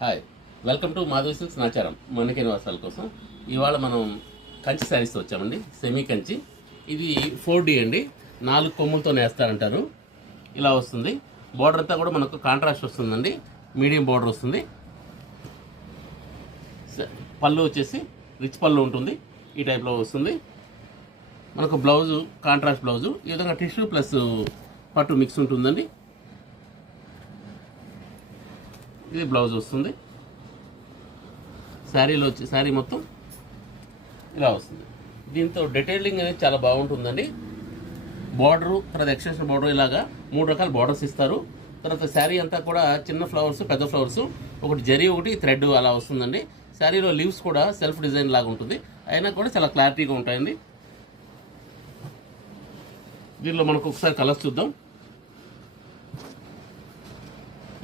Hi, welcome to Madhavi silks Nacharam మనకి నివాసాల కోసం. ఇవాళ మనం కంచి శారీస్ వచ్చామండి. సెమీ కంచి. ఇది 4D అండి, 4 కొమ్ములతో నేస్తారంటారు. ఇలా వస్తుంది. బార్డర్ అంతా కూడా మనకు కాంట్రాస్ట్ వస్తుందండి, మీడియం బార్డర్ వస్తుంది. పళ్ళు వచ్చేసి రిచ్ పళ్ళు ఉంటుంది, ఈ టైప్లో వస్తుంది. మనకు బ్లౌజు కాంట్రాస్ట్ బ్లౌజు, ఈ విధంగా టిష్యూ ప్లస్ పట్టు మిక్స్ ఉంటుందండి. ఇది బ్లౌజ్ వస్తుంది. శారీ మొత్తం ఇలా వస్తుంది. దీంతో డీటెయిలింగ్ అనేది చాలా బాగుంటుందండి. బార్డరు, తర్వాత ఎక్స్టెన్షన్ బార్డర్, ఇలాగా 3 రకాల బార్డర్స్ ఇస్తారు. తర్వాత శారీ అంతా కూడా చిన్న ఫ్లవర్స్, పెద్ద ఫ్లవర్స్, ఒకటి జరీ, ఒకటి థ్రెడ్ అలా వస్తుందండి. శారీలో లీవ్స్ కూడా సెల్ఫ్ డిజైన్ లాగా ఉంటుంది, అయినా కూడా చాలా క్లారిటీగా ఉంటాయండి. దీనిలో మనకు ఒకసారి కలర్స్ చూద్దాం.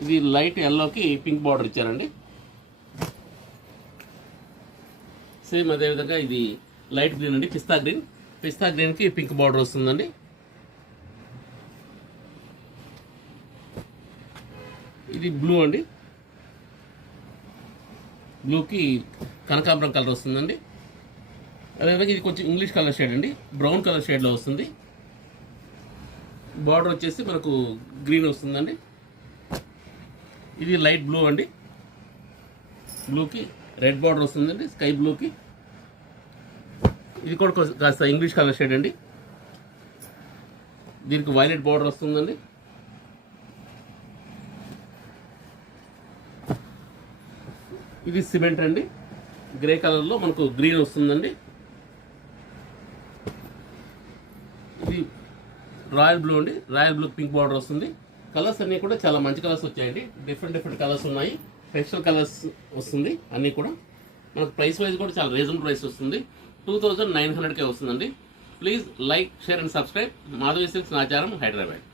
ఇది లైట్ ఎల్లోకి పింక్ బార్డర్ ఇచ్చారండి. సేమ్ అదేవిధంగా ఇది లైట్ గ్రీన్ అండి, పిస్తా గ్రీన్కి పింక్ బార్డర్ వస్తుందండి. ఇది బ్లూ అండి, బ్లూకి కనకాంబరం కలర్ వస్తుందండి. అదేవిధంగా ఇది కొంచెం ఇంగ్లీష్ కలర్ షేడ్ అండి, బ్రౌన్ కలర్ షేడ్లో వస్తుంది. బార్డర్ వచ్చేసి మనకు గ్రీన్ వస్తుందండి. ఇది లైట్ బ్లూ అండి, బ్లూకి రెడ్ బార్డర్ వస్తుందండి, స్కై బ్లూకి. ఇది కూడా కాస్త ఇంగ్లీష్ కలర్ షేడ్ అండి, దీనికి వైలెట్ బార్డర్ వస్తుందండి. ఇది సిమెంట్ అండి, గ్రే కలర్లో మనకు గ్రీన్ వస్తుందండి. ఇది రాయల్ బ్లూ అండి, రాయల్ బ్లూ పింక్ బార్డర్ వస్తుంది. కలర్స్ అన్నీ కూడా చాలా మంచి కలర్స్ వచ్చాయండి. డిఫరెంట్ కలర్స్ ఉన్నాయి, టెక్స్టైల్ కలర్స్ వస్తుంది అన్నీ కూడా. మనకు ప్రైస్ వైజ్ కూడా చాలా రీజనబుల్ ప్రైస్ వస్తుంది. 2900కే వస్తుందండి. Please like, share and subscribe. Madhavi silks Nacharam, Hyderabad.